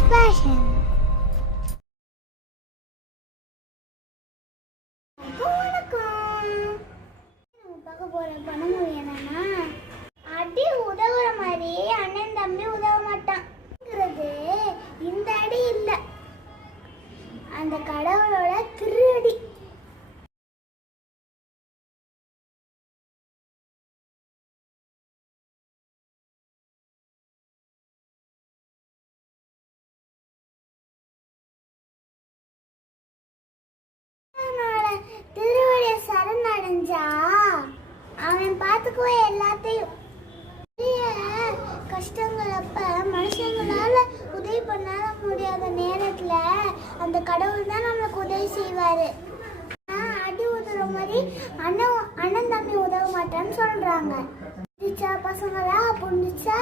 Fashion நம்ம பார்க்க போற பணமொழி என்னன்னா அடி உதவுற மாதிரி அண்ணன் தம்பி உதவ மாட்டான்ங்கிறது இந்த அடி இல்ல. அந்த கடவுளோட திரு அடி செஞ்சா அவன் பார்த்துக்குவே எல்லாத்தையும். பெரிய கஷ்டங்கள் அப்ப மனுஷங்களால உதவி பண்ண முடியாத நேரத்துல அந்த கடவுள் தான் நம்மளுக்கு உதவி செய்வாரு. அடி உதவுற மாதிரி அண்ணன் அண்ணன் தம்பி உதவ மாட்டேன்னு சொல்றாங்க. புரிச்சா பசங்களா? புரிஞ்சிச்சா?